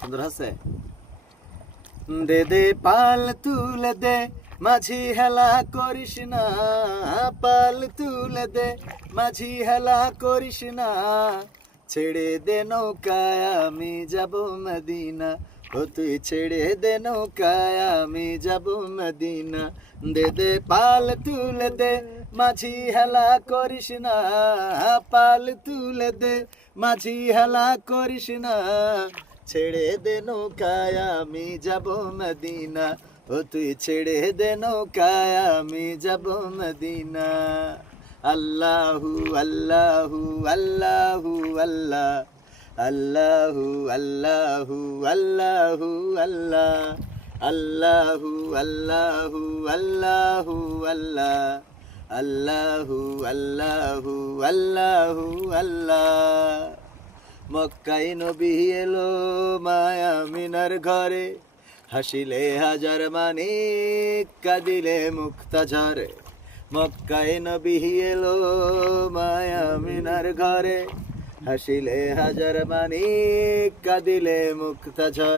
সুন্দর আছে। দে দে পাল তুলে দে মাঝি হেলা করিস না, পাল তুলে দে মাঝি হেলা করিস না, ছেড়ে দে নৌকায় আমি যাব মদিনা, ও তুই ছেড়ে দে নৌকায় আমি যাব মদিনা। দে দে পাল তুলে দে মাঝি হেলা করিস না, পাল তুলে দে মাঝি হেলা করিস না, ছেড়ে দে নৌকায় আমি যাব মদিনা, ও তুই ছেড়ে দে নৌকায় আমি যাব মদিনা। আল্লাহু আল্লাহু আল্লাহু আল্লাহ, আল্লাহু আল্লাহু আল্লাহু আল্লাহ, আল্লাহু আল্লাহু আল্লাহু আল্লাহ, আল্লাহু আল্লাহু আল্লাহু আল্লাহ। মক্কায় নবী এলো মায়া মিনার ঘরে, হাসিলে হাজার মানিক কাঁদিলে মুক্তা ঝরে। মক্কায় নবী এলো মায়া মিনার ঘরে, হাসিলে হাজার মানিক কাঁদিলে মুক্তা ঝরে।